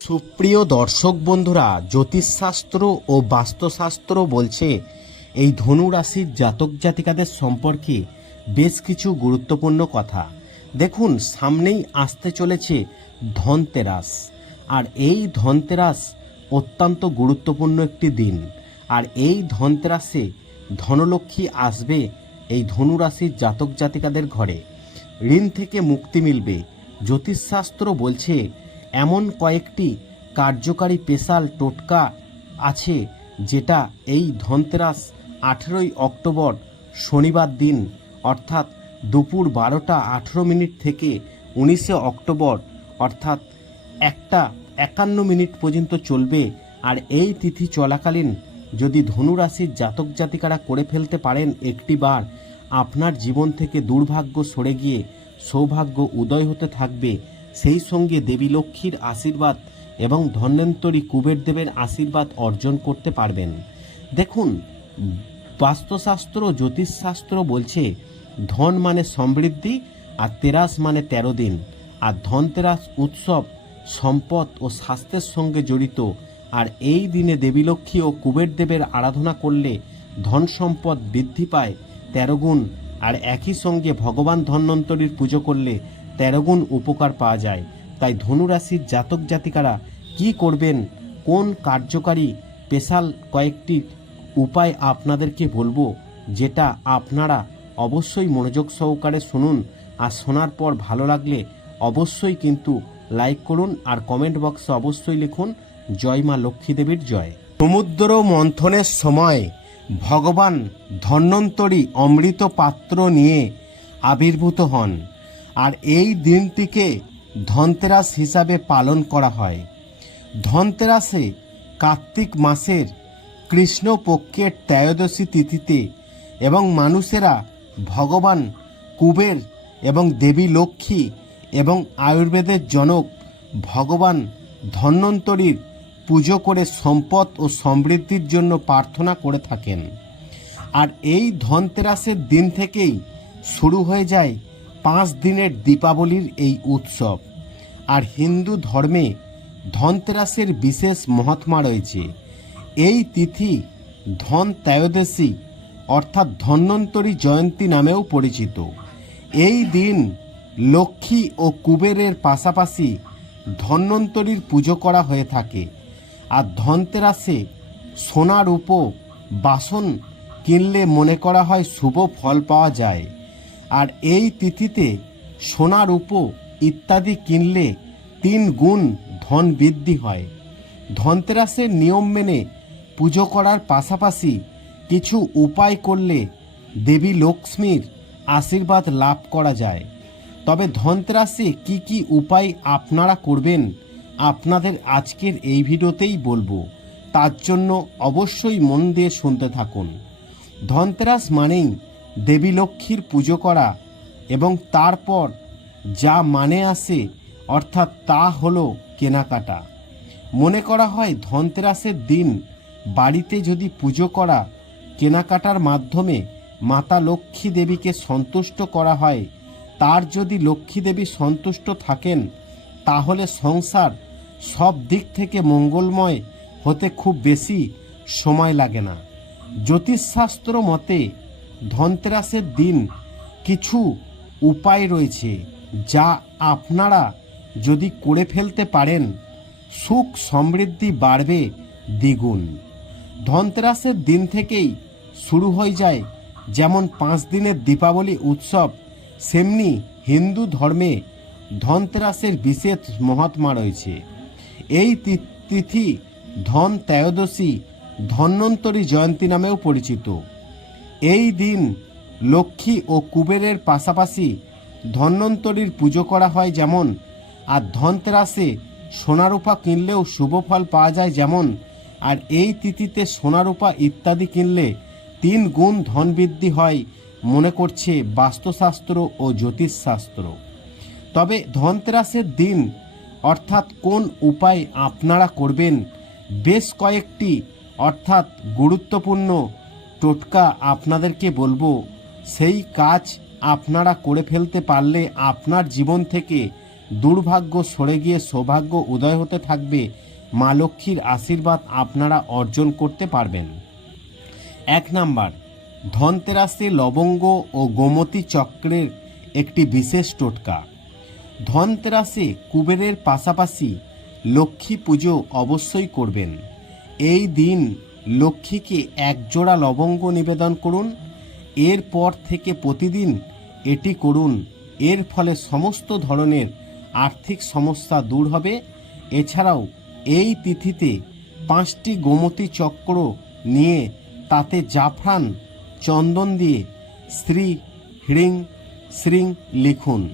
সুপ্রিয় দর্শক বন্ধুরা, জ্যোতিষশাস্ত্র ও বাস্তুশাস্ত্র বলছে, এই ধনু রাশির জাতক জাতিকাদের সম্পর্কে বেশ কিছু গুরুত্বপূর্ণ কথা। দেখুন, সামনেই আসতে চলেছে ধনতেরাস। আর এই ধনতেরাস অত্যন্ত গুরুত্বপূর্ণ একটি দিন। আর এই ধনতেরাসে ধনলক্ষ্মী আসবে এই ধনু রাশির জাতক জাতিকাদের ঘরে। ঋণ থেকে মুক্তি মিলবে। জ্যোতিষশাস্ত্র বলছে এমন কয়েকটি কার্যকারী পেশাল টোটকা আছে যেটা এই ধনতেরাস আঠেরোই অক্টোবর শনিবার দিন, অর্থাৎ দুপুর বারোটা আঠেরো মিনিট থেকে উনিশে অক্টোবর, অর্থাৎ একটা একান্ন মিনিট পর্যন্ত চলবে। আর এই তিথি চলাকালীন যদি ধনুরাশির জাতক জাতিকারা করে ফেলতে পারেন একটি বার, আপনার জীবন থেকে দুর্ভাগ্য সরে গিয়ে সৌভাগ্য উদয় হতে থাকবে। সেই সঙ্গে দেবী লক্ষ্মীর আশীর্বাদ এবং ধন্যন্তরী কুবের দেবের আশীর্বাদ অর্জন করতে পারবেন। দেখুন, বাস্তুশাস্ত্র, জ্যোতিষশাস্ত্র বলছে, ধন মানে সমৃদ্ধি আর তেরাস মানে তেরো দিন। আর ধনতেরাস উৎসব সম্পদ ও স্বাস্থ্যের সঙ্গে জড়িত। আর এই দিনে দেবীলক্ষ্মী ও কুবের দেবের আরাধনা করলে ধন সম্পদ বৃদ্ধি পায় তেরো গুণ। আর একই সঙ্গে ভগবান ধন্বন্তরীর পুজো করলে তেরো গুণ উপকার পাওয়া যায়। তাই ধনুরাশির জাতক জাতিকারা কি করবেন? কোন কার্যকারী স্পেশাল কয়েকটি উপায় আপনাদেরকে বলব, যেটা আপনারা অবশ্যই মনোযোগ সহকারে শুনুন আর শোনার পর ভালো লাগলে অবশ্যই কিন্তু লাইক করুন আর কমেন্ট বক্সে অবশ্যই লিখুন, জয় মা লক্ষ্মী দেবীর জয় সমুদ্র মন্থনের সময় ভগবান ধন্বন্তরী অমৃত পাত্র নিয়ে আবির্ভূত হন। আর এই দিনটিকে ধনতেরাস হিসাবে পালন করা হয়। ধনতেরাসে কার্তিক মাসের কৃষ্ণপক্ষের ত্রয়োদশী তিথিতে এবং মানুষেরা ভগবান কুবের এবং দেবী লক্ষ্মী এবং আয়ুর্বেদের জনক ভগবান ধন্বন্তরীর পুজো করে সম্পদ ও সমৃদ্ধির জন্য প্রার্থনা করে থাকেন। আর এই ধনতেরাসের দিন থেকেই শুরু হয়ে যায় পাঁচ দিনের দীপাবলির এই উৎসব। আর হিন্দু ধর্মে ধনতেরাসের বিশেষ মহাত্মা রয়েছে। এই তিথি ধন ত্রয়োদশী অর্থাৎ ধন্বন্তরী জয়ন্তী নামেও পরিচিত। এই দিন লক্ষ্মী ও কুবেরের পাশাপাশি ধন্বন্তরীর পুজো করা হয়ে থাকে। আর ধনতেরাসে সোনার উপ বাসন কিনলে মনে করা হয় শুভ ফল পাওয়া যায়। আর এই তিথিতে সোনার উপ ইত্যাদি কিনলে তিন গুণ ধন বৃদ্ধি হয়। ধনতেরাসের নিয়ম মেনে পুজো করার পাশাপাশি কিছু উপায় করলে দেবী লক্ষ্মীর আশীর্বাদ লাভ করা যায়। তবে ধনতেরাসে কি কি উপায় আপনারা করবেন, আপনাদের আজকের এই ভিডিওতেই বলব। তার জন্য অবশ্যই মন দিয়ে শুনতে থাকুন। ধনতেরাস মানেই দেবী লক্ষ্মীর পুজো করা এবং তারপর যা মানে আসে, অর্থাৎ তা হলো কেনাকাটা। মনে করা হয় ধনতেরাসের দিন বাড়িতে যদি পুজো করা কেনাকাটার মাধ্যমে মাতা লক্ষ্মী দেবীকে সন্তুষ্ট করা হয়, তার যদি লক্ষ্মী দেবী সন্তুষ্ট থাকেন, তাহলে সংসার সব দিক থেকে মঙ্গলময় হতে খুব বেশি সময় লাগে না। জ্যোতিষশাস্ত্র মতে ধনতেরাসের দিন কিছু উপায় রয়েছে যা আপনারা যদি করে ফেলতে পারেন, সুখ সমৃদ্ধি বাড়বে দ্বিগুণ। ধনতেরাসের দিন থেকেই শুরু হয়ে যায় যেমন পাঁচ দিনের দীপাবলি উৎসব, সেমনি হিন্দু ধর্মে ধনতেরাসের বিশেষ মহাত্মা রয়েছে। এই তিথি ধন ত্রয়োদশী ধন্বন্তরী জয়ন্তী নামেও পরিচিত। এই দিন লক্ষ্মী ও কুবেরের পাশাপাশি ধন্বন্তরীর পুজো করা হয় যেমন, আর ধনতেরাসে সোনারূপা কিনলেও শুভ ফল পাওয়া যায় যেমন, আর এই তিথিতে সোনারূপা ইত্যাদি কিনলে তিন গুণ ধন বৃদ্ধি হয় মনে করছে বাস্তুশাস্ত্র ও জ্যোতিষশাস্ত্র। তবে ধনতেরাসের দিন অর্থাৎ কোন উপায় আপনারা করবেন, বেশ কয়েকটি অর্থাৎ গুরুত্বপূর্ণ টোটকা আপনাদেরকে বলব, সেই কাজ আপনারা করে ফেলতে পারলে আপনার জীবন থেকে দুর্ভাগ্য সরে গিয়ে সৌভাগ্য উদয় হতে থাকবে। মা লক্ষ্মীর আশীর্বাদ আপনারা অর্জন করতে পারবেন। এক নাম্বার, ধনতেরাসে লবঙ্গ ও গোমতী চক্রের একটি বিশেষ টোটকা। ধনতেরাসে কুবেরের পাশাপাশি লক্ষ্মী পুজো অবশ্যই করবেন। এই দিন লক্ষ্মীকে একজোড়া লবঙ্গ নিবেদন করুন। এরপর থেকে প্রতিদিন এটি করুন। এর ফলে সমস্ত ধরনের আর্থিক সমস্যা দূর হবে। এছাড়াও এই তিথিতে পাঁচটি গোমতী চক্র নিয়ে তাতে জাফরান চন্দন দিয়ে শ্রী হ্রিং শ্রিং লিখুন।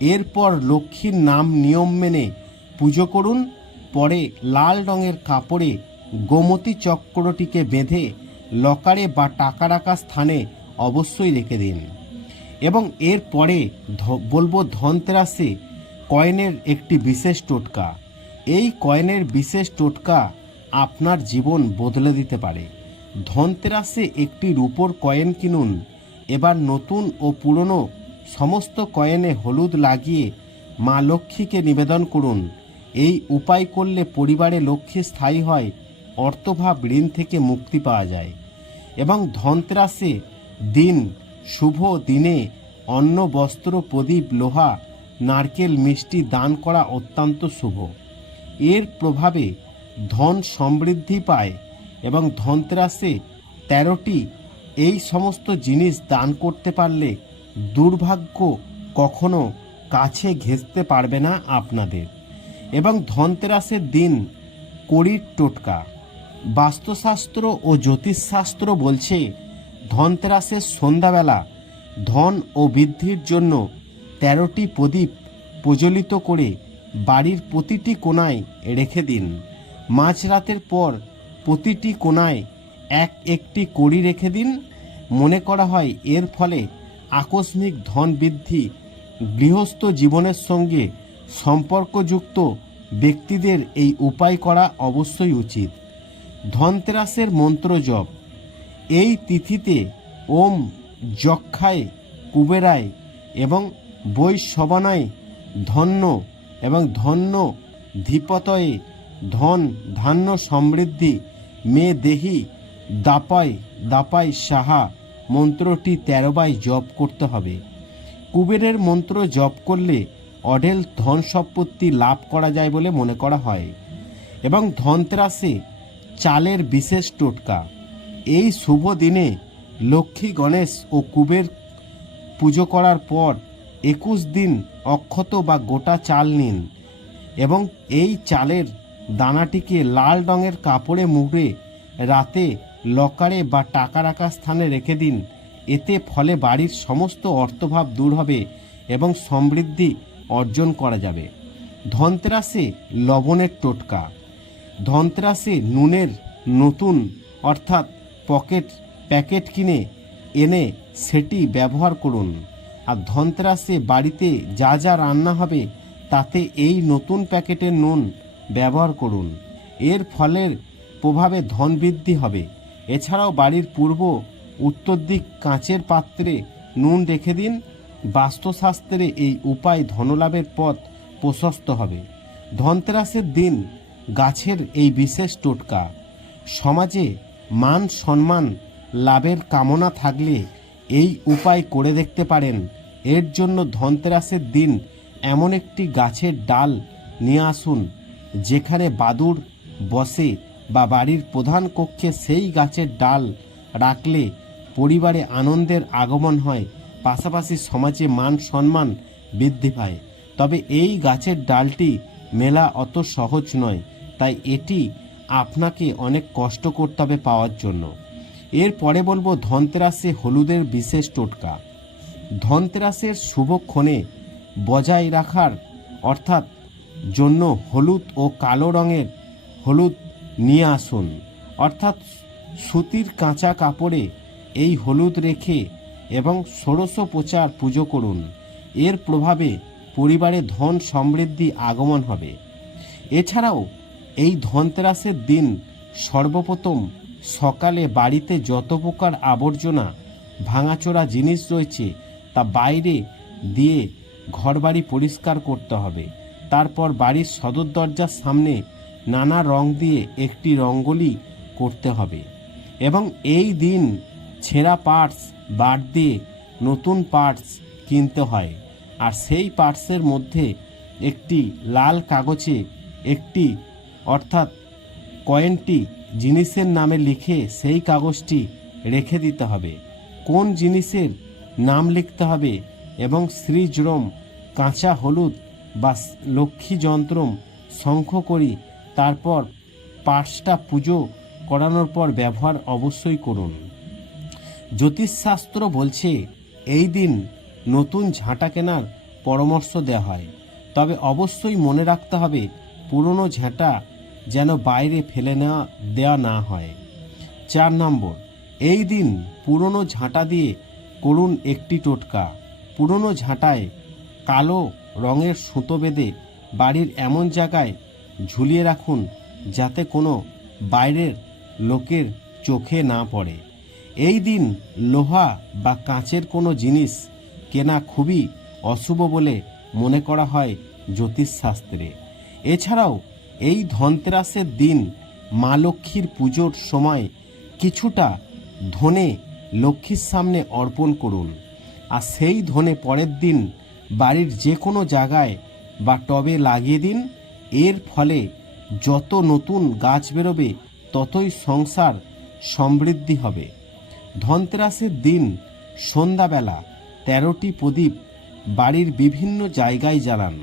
এরপর লক্ষ্মীর নাম নিয়ম মেনে পুজো করুন। পরে লাল রঙের কাপড়ে গোমতী চক্রটিকে বেঁধে লকারে বা টাকা রাখা স্থানে অবশ্যই রেখে দিন। এবং এরপরে ধ- বলব ধনতেরাসে কয়েনের একটি বিশেষ টোটকা। এই কয়েনের বিশেষ টোটকা আপনার জীবন বদলে দিতে পারে। ধনতেরাসে একটি রূপোর কয়েন কিনুন। এবার নতুন ও পুরনো সমস্ত কয়েনে হলুদ লাগিয়ে মা লক্ষ্মীকে নিবেদন করুন। এই উপায় করলে পরিবারে লক্ষ্মী স্থায়ী হয় অর্থভাব ঋণ থেকে মুক্তি পাওয়া যায় এবং ধনতেরাসে দিন, শুভ দিনে অন্ন, বস্ত্র, প্রদীপ, লোহা, নারকেল, মিষ্টি দান করা অত্যন্ত শুভ। এর প্রভাবে ধন সমৃদ্ধি পায় এবং ধনতেরাসে তেরোটি এই সমস্ত জিনিস দান করতে পারলে দুর্ভাগ্য কখনো কাছে ঘেঁচতে পারবে না আপনাদের। এবং ধনতেরাসের দিন কড়ির টোটকা। বাস্তুশাস্ত্র ও জ্যোতিষশাস্ত্র বলছে, ধনতেরাসের সন্ধ্যাবেলা ধন ও বৃদ্ধির জন্য তেরোটি প্রদীপ প্রজ্বলিত করে বাড়ির প্রতিটি কোণায় রেখে দিন। মাঝরাতের পর প্রতিটি কোণায় এক একটি কড়ি রেখে দিন। মনে করা হয়, এর ফলে আকস্মিক ধন বৃদ্ধি গৃহস্থ জীবনের সঙ্গে সম্পর্কযুক্ত ব্যক্তিদের এই উপায় করা অবশ্যই উচিত। ধনতেরাসের মন্ত্র জপ এই তিথিতে ওম যক্ষায় কুবেরায় এবং বৈশবানায় ধন্য এবং ধন্য ধিপতয়ে ধন ধান্য সমৃদ্ধি মে দেহি দাপাই দাপাই সাহা মন্ত্রটি তেরোবাই জপ করতে হবে। কুবেরের মন্ত্র জপ করলে অঢেল ধন সম্পত্তি লাভ করা যায় বলে মনে করা হয় এবং ধনতেরাসে চালের বিশেষ টোটকা। এই শুভ দিনে লক্ষ্মী গণেশ ও কুবের পুজো করার পর একুশ দিন অক্ষত বা গোটা চাল নিন এবং এই চালের দানাটিকে লাল রঙের কাপড়ে মুড়ে রাতে লকারে বা টাকা রাখার স্থানে রেখে দিন। এতে ফলে বাড়ির সমস্ত অর্থভাব দূর হবে এবং সমৃদ্ধি অর্জন করা যাবে। ধনতেরাসে লবণের টোটকা। ধনতেরাসে নুনের নতুন, অর্থাৎ পকেট, প্যাকেট কিনে এনে সেটি ব্যবহার করুন। আর ধনতেরাসে বাড়িতে যা যা রান্না হবে, তাতে এই নতুন প্যাকেটের নুন ব্যবহার করুন। এর ফলের প্রভাবে ধন বৃদ্ধি হবে। এছাড়াও বাড়ির পূর্ব, উত্তর দিক কাঁচের পাত্রে নুন রেখে দিন। বাস্তুশাস্ত্রে এই উপায় ধনলাভের পথ প্রশস্ত হবে। ধনতেরাসের দিন গাছের এই বিশেষ টোটকা। সমাজে মান সম্মান, লাভের কামনা থাকলে এই উপায় করে দেখতে পারেন। এর জন্য ধনতেরাসের দিন এমন একটি গাছের ডাল নিয়ে আসুন, যেখানে বাদুর বসে বা বাড়ির প্রধান কক্ষে সেই গাছের ডাল রাখলে পরিবারে আনন্দের আগমন হয়, পাশাপাশি সমাজে মান সম্মান বৃদ্ধি পায়। তবে এই গাছের ডালটি মেলা অত সহজ নয়। তাই এটি আপনাকে অনেক কষ্ট করতে হবে পাওয়ার জন্য। এরপরে বলব ধনতেরাসে হলুদের বিশেষ টোটকা। ধনতেরাসের শুভক্ষণে বজায় রাখার অর্থাৎ জন্য হলুদ ও কালো রঙের হলুদ নিয়ে আসুন। অর্থাৎ সুতির কাঁচা কাপড়ে এই হলুদ রেখে এবং ষোড়শ প্রচার পুজো করুন। এর প্রভাবে পরিবারে ধন সমৃদ্ধি আগমন হবে। এছাড়াও এই ধনতেরাসের দিন সর্বপ্রথম সকালে বাড়িতে যত প্রকার আবর্জনা, ভাঙাচোরা জিনিস রয়েছে তা বাইরে দিয়ে ঘরবাড়ি পরিষ্কার করতে হবে। তারপর বাড়ির সদর দরজার সামনে নানা রং দিয়ে একটি রঙ্গোলি করতে হবে এবং এই দিন ছেঁড়া পার্টস বাদ দিয়ে নতুন পার্টস কিনতে হয়। আর সেই পার্টসের মধ্যে একটি লাল কাগজে একটি অর্থাৎ কয়েনটি জিনিসের নামে লিখে সেই কাগজটি রেখে দিতে হবে। কোন জিনিসের নাম লিখতে হবে এবং শ্রীজরম, কাঁচা হলুদ বা লক্ষ্মী যন্ত্রম শঙ্খ করি, তারপর পার্সটা পুজো করানোর পর ব্যবহার অবশ্যই করুন। জ্যোতিষশাস্ত্র বলছে, এই দিন নতুন ঝাঁটা কেনার পরামর্শ দেওয়া হয়। তবে অবশ্যই মনে রাখতে হবে, পুরনো ঝাঁটা যেন বাইরে ফেলে নেওয়া দেওয়া না হয়। চার নম্বর, এই দিন পুরনো ঝাঁটা দিয়ে করুন একটি টোটকা। পুরনো ঝাঁটায় কালো রঙের সুতো বেঁধে বাড়ির এমন জায়গায় ঝুলিয়ে রাখুন যাতে কোনো বাইরের লোকের চোখে না পড়ে। এই দিন লোহা বা কাঁচের কোনো জিনিস কেনা খুবই অশুভ বলে মনে করা হয় জ্যোতিষশাস্ত্রে। এছাড়াও এই ধনতেরাসের দিন মা লক্ষ্মীর পুজোর সময় কিছুটা ধনে লক্ষ্মীর সামনে অর্পণ করুন। আর সেই ধনে পরের দিন বাড়ির যে কোনো জায়গায় বা টবে লাগিয়ে দিন। এর ফলে যত নতুন গাছ বেরোবে, ততই সংসার সমৃদ্ধি হবে। ধনতেরাসের দিন সন্ধ্যাবেলা তেরোটি প্রদীপ বাড়ির বিভিন্ন জায়গায় জ্বালান।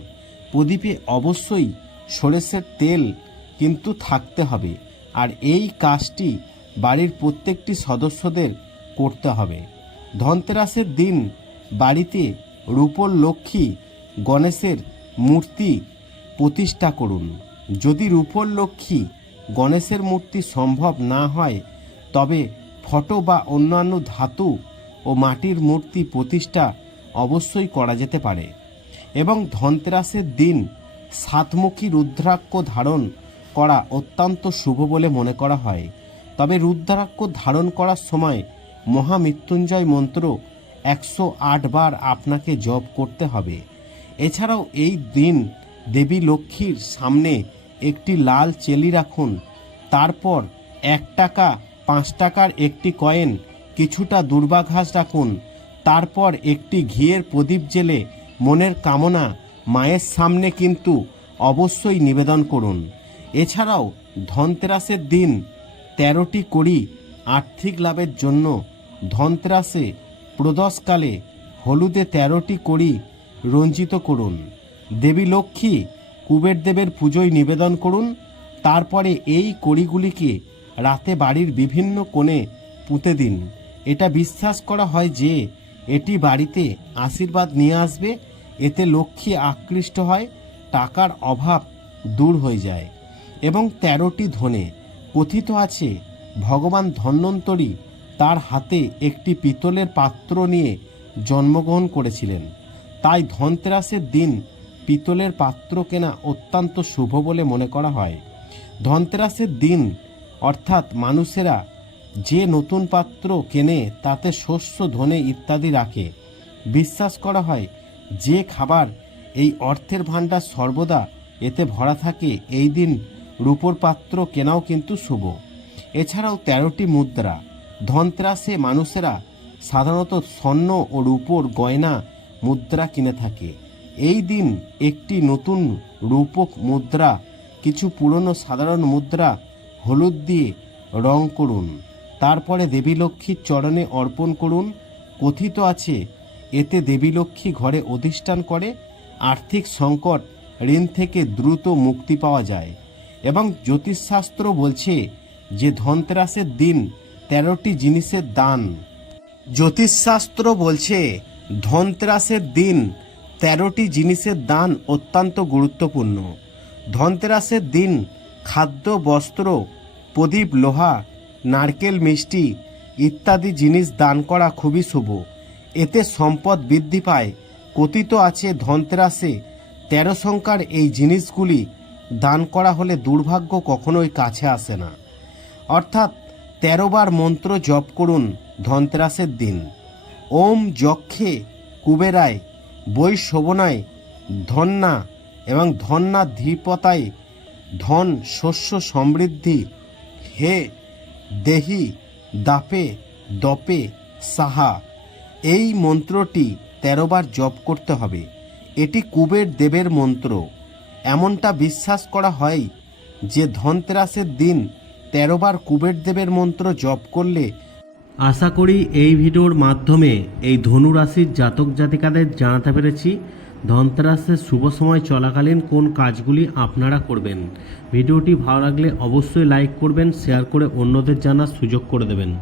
প্রদীপে অবশ্যই সরষের তেল কিন্তু থাকতে হবে আর এই কাজটি বাড়ির প্রত্যেকটি সদস্যদের করতে হবে। ধনতেরাসের দিন বাড়িতে রূপর লক্ষ্মী গণেশের মূর্তি প্রতিষ্ঠা করুন। যদি রূপর লক্ষ্মী গণেশের মূর্তি সম্ভব না হয়, তবে ফটো বা অন্যান্য ধাতু ও মাটির মূর্তি প্রতিষ্ঠা অবশ্যই করা যেতে পারে। এবং ধনতেরাসের দিন সাতমুখী রুদ্রাক্ষ ধারণ করা অত্যন্ত শুভ বলে মনে করা হয়। তবে রুদ্রাক্ষ ধারণ করার সময় মহামৃত্যুঞ্জয় মন্ত্র একশো আট বার আপনাকে জপ করতে হবে। এছাড়াও এই দিন দেবী লক্ষ্মীর সামনে একটি লাল চেলি রাখুন। তারপর এক টাকা, পাঁচ টাকার একটি কয়েন, কিছুটা দুর্বাঘাস রাখুন। তারপর একটি ঘিয়ের প্রদীপ জেলে মনের কামনা মায়ের সামনে কিন্তু অবশ্যই নিবেদন করুন। এছাড়াও ধনতেরাসের দিন তেরোটি কড়ি আর্থিক লাভের জন্য ধনতেরাসে প্রদশকালে হলুদে তেরোটি কড়ি রঞ্জিত করুন। দেবী লক্ষ্মী কুবের দেবের পুজোয় নিবেদন করুন। তারপরে এই কড়িগুলিকে রাতে বাড়ির বিভিন্ন কোণে পুঁতে দিন। এটা বিশ্বাস করা হয় যে এটি বাড়িতে আশীর্বাদ নিয়ে আসবে এতে লক্ষ্মী আকৃষ্ট হয়, টাকার অভাব দূর হয়ে যায় এবং তেরোটি ধনে কথিত আছে, ভগবান ধন্বন্তরী তার হাতে একটি পিতলের পাত্র নিয়ে জন্মগ্রহণ করেছিলেন। তাই ধনতেরাসের দিন পিতলের পাত্র কেনা অত্যন্ত শুভ বলে মনে করা হয়। ধনতেরাসের দিন অর্থাৎ মানুষেরা যে নতুন পাত্র কেনে তাতে শস্য, ধনে ইত্যাদি রাখে। বিশ্বাস করা হয় যে খাবার এই অর্থের ভাণ্ডার সর্বদা এতে ভরা থাকে, এই দিন রূপোর পাত্র কেনাও কিন্তু শুভ। এছাড়াও তেরোটি মুদ্রা, ধনত্রাসে মানুষেরা সাধারণত স্বর্ণ ও রূপোর গয়না মুদ্রা কিনে থাকে। এই দিন একটি নতুন রূপক মুদ্রা, কিছু পুরনো সাধারণ মুদ্রা হলুদ দিয়ে রং করুন। তারপরে দেবী লক্ষ্মীর চরণে অর্পণ করুন। কথিত আছে এতে দেবী লক্ষ্মী ঘরে অধিষ্ঠান করে আর্থিক সংকট ঋণ থেকে দ্রুত মুক্তি পাওয়া যায়। এবং জ্যোতিষশাস্ত্র বলছে যে ধনতেরাসের দিন তেরোটি জিনিসের দান। জ্যোতিষশাস্ত্র বলছে ধনতেরাসের দিন তেরোটি জিনিসের দান অত্যন্ত গুরুত্বপূর্ণ। ধনতেরাসের দিন খাদ্য, বস্ত্র, প্রদীপ, লোহা, নারকেল, মিষ্টি ইত্যাদি জিনিস দান করা খুবই শুভ। এতে সম্পদ বৃদ্ধি পায়। কথিত আছে, ধনতেরাসে তেরো সংখ্যার এই জিনিসগুলি দান করা হলে দুর্ভাগ্য কখনোই কাছে আসে না। অর্থাৎ তেরো বার মন্ত্র জপ করুন ধনতেরাসের দিন। ওম যক্ষে কুবেরায়, বৈ শোভনায় ধন্যা এবং ধন্যা ধীপতায় ধন শস্য সমৃদ্ধি, হে দেহি, দাপে, দপে, সাহা। এই মন্ত্রটি তেরোবার জপ করতে হবে। এটি কুবের দেবের মন্ত্র। এমনটা বিশ্বাস করা হয় যে ধনতেরাসের দিন তেরোবার কুবের দেবের মন্ত্র জপ করলে আশা করি এই ভিডিওর মাধ্যমে এই ধনু রাশির জাতক জাতিকাদের জানাতে পেরেছি ধনতেরাসের শুভ সময় চলাকালীন কোন কাজগুলি আপনারা করবেন। ভিডিওটি ভালো লাগলে অবশ্যই লাইক করবেন, শেয়ার করে অন্যদের জানার সুযোগ করে দেবেন।